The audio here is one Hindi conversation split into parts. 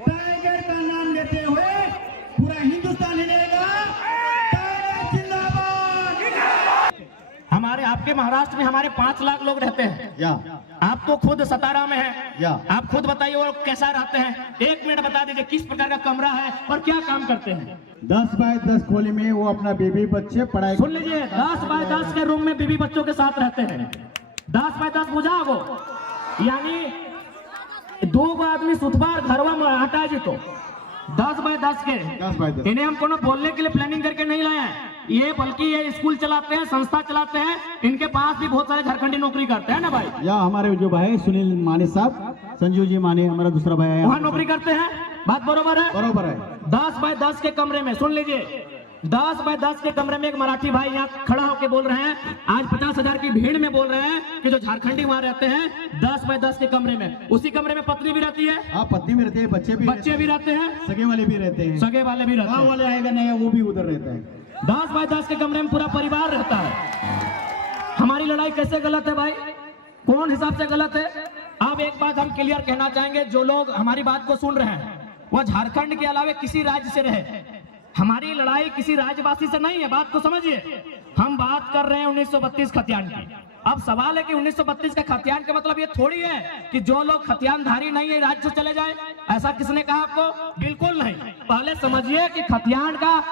टाइगर का नाम लेते हुए पूरा हिंदुस्तान हिलेगा। टाइगर जिंदाबाद। हमारे आपके महाराष्ट्र में हमारे 5 लाख लोग रहते हैं। या आप तो खुद सतारा में हैं। या आप खुद बताइए वो कैसा रहते हैं। 1 मिनट बता दीजिए किस प्रकार का कमरा है और क्या काम करते हैं। 10 बाय 10 खोली में वो अपना बीबी बच्चे पढ़ाई। सुन लीजिए, 10 बाय 10 के रूम में बीवी बच्चों के साथ रहते हैं। 10 बाय 10 बुझा वो, यानी 2 आदमी सुतबार घरवा में हटा जी तो 10 बाय 10 के 10 बाय 10 इन्हें हम कोनो बोलने के लिए प्लानिंग करके नहीं लाए हैं। ये बल्कि ये स्कूल चलाते हैं, संस्था चलाते हैं। इनके पास भी बहुत सारे झारखंडी नौकरी करते हैं ना भाई। या हमारे जो भाई सुनील माने साहब, संजू जी माने हमारा दूसरा भाई है, वहाँ नौकरी करते हैं। बात बरोबर है? बरोबर है। 10 बाय 10 के कमरे में सुन लीजिए, 10 बाय 10 के कमरे में एक मराठी भाई यहाँ खड़ा होकर बोल रहे हैं, आज 50,000 की भीड़ में बोल रहे हैं कि जो झारखंडी वहाँ रहते हैं 10 बाय 10 के कमरे में। उसी कमरे में पत्नी भी रहती है। हाँ, पत्नी भी रहते हैं, बच्चे भी रहते हैं, सगे वाले भी रहते हैं, सगे वाले भी रहते गाँव हैं। वाले आएगा नहीं वो भी उधर रहता है। 10 बाय 10 के कमरे में पूरा परिवार रहता है। हमारी लड़ाई कैसे गलत है भाई? कौन हिसाब से गलत है? अब एक बात हम क्लियर कहना चाहेंगे, जो लोग हमारी बात को सुन रहे हैं वह झारखंड के अलावा किसी राज्य से रहे। हमारी लड़ाई किसी राज्यवासी से नहीं है, बात को समझिए। हम बात कर रहे हैं 1932 खतियान की। अब सवाल है कि 1932 का खतियान का मतलब ये थोड़ी है कि जो लोग खतियानधारी नहीं है राज्य से चले जाए। ऐसा किसने कहा आपको? बिल्कुल नहीं। पहले समझिए कि खतियान का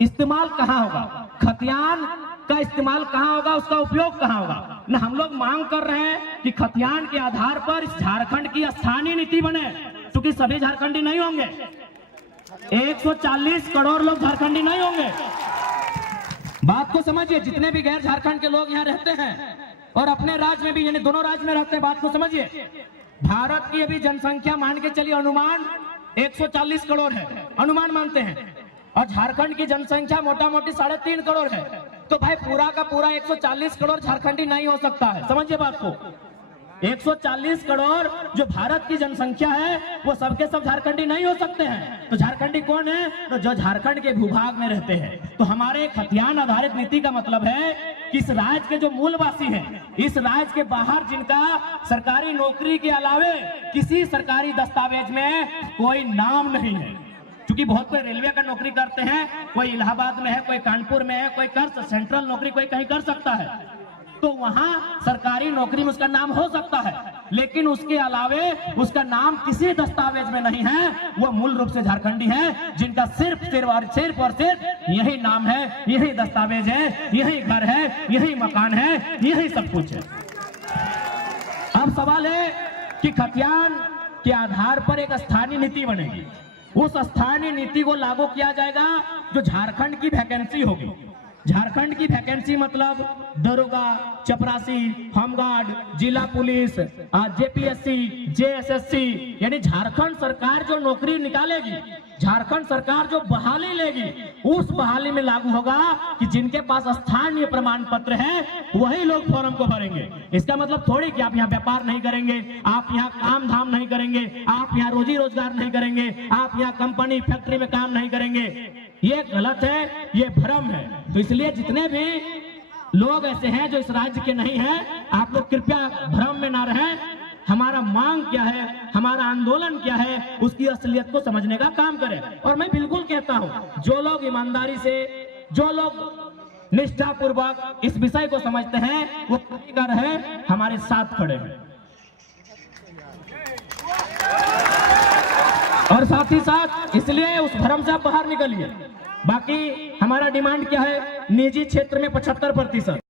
इस्तेमाल कहाँ होगा, खतियान का इस्तेमाल कहाँ होगा, उसका उपयोग कहाँ होगा। न हम लोग मांग कर रहे हैं कि खतियान के आधार पर इस झारखंड की स्थानीय नीति बने, क्योंकि सभी झारखंडी नहीं होंगे। 140 करोड़ लोग झारखंडी नहीं होंगे। बात को समझिए, जितने भी गैर झारखंड के लोग यहाँ रहते हैं और अपने राज्य में भी, यानी दोनों राज्य में रहते हैं। बात को समझिए, भारत की अभी जनसंख्या मान के चलिए अनुमान 140 करोड़ है, अनुमान मानते हैं, और झारखंड की जनसंख्या मोटा मोटी 3.5 करोड़ है। तो भाई पूरा का पूरा 140 करोड़ झारखंडी नहीं हो सकता है। समझिए बात को, 140 करोड़ जो भारत की जनसंख्या है वो सबके सब झारखंडी नहीं हो सकते हैं। तो झारखंडी कौन है? तो जो झारखंड के भूभाग में रहते हैं। तो हमारे खतियान आधारित नीति का मतलब है कि इस राज्य के जो मूलवासी हैं, इस राज्य के बाहर जिनका सरकारी नौकरी के अलावे किसी सरकारी दस्तावेज में कोई नाम नहीं है, क्योंकि बहुत कोई रेलवे का नौकरी करते हैं, कोई इलाहाबाद में है, कोई कानपुर में है, कोई कर सेंट्रल नौकरी कोई कहीं कर सकता है, तो वहां सरकारी नौकरी में उसका नाम हो सकता है, लेकिन उसके अलावे उसका नाम किसी दस्तावेज में नहीं है। वो मूल रूप से झारखंडी है, जिनका सिर्फ और सिर्फ यही नाम है, यही दस्तावेज है, यही घर है, यही मकान है, यही सब कुछ है। अब सवाल है कि खतियान के आधार पर एक स्थानीय नीति बनेगी। उस स्थानीय नीति को लागू किया जाएगा जो झारखंड की वैकेंसी होगी। झारखंड की वैकेंसी मतलब दरोगा, चपरासी, होमगार्ड, जिला पुलिस, जेपीएससी, जेएसएससी, यानी झारखंड सरकार जो नौकरी निकालेगी, झारखंड सरकार जो बहाली लेगी, उस बहाली में लागू होगा कि जिनके पास स्थानीय प्रमाण पत्र है वही लोग फॉर्म को भरेंगे। इसका मतलब थोड़ी कि आप यहाँ व्यापार नहीं करेंगे, आप यहाँ काम धाम नहीं करेंगे, आप यहाँ रोजी रोजगार नहीं करेंगे, आप यहाँ कंपनी फैक्ट्री में काम नहीं करेंगे। ये गलत है, ये भ्रम है। तो इसलिए जितने भी लोग ऐसे हैं जो इस राज्य के नहीं हैं, आप लोग कृपया भ्रम में ना रहें। हमारा मांग क्या है, हमारा आंदोलन क्या है, उसकी असलियत को समझने का काम करें। और मैं बिल्कुल कहता हूं, जो लोग ईमानदारी से, जो लोग निष्ठापूर्वक इस विषय को समझते हैं, वो कर है हमारे साथ खड़े हैं। और साथ ही साथ इसलिए उस भ्रम से आप बाहर निकलिए। बाकी हमारा डिमांड क्या है? निजी क्षेत्र में 75%।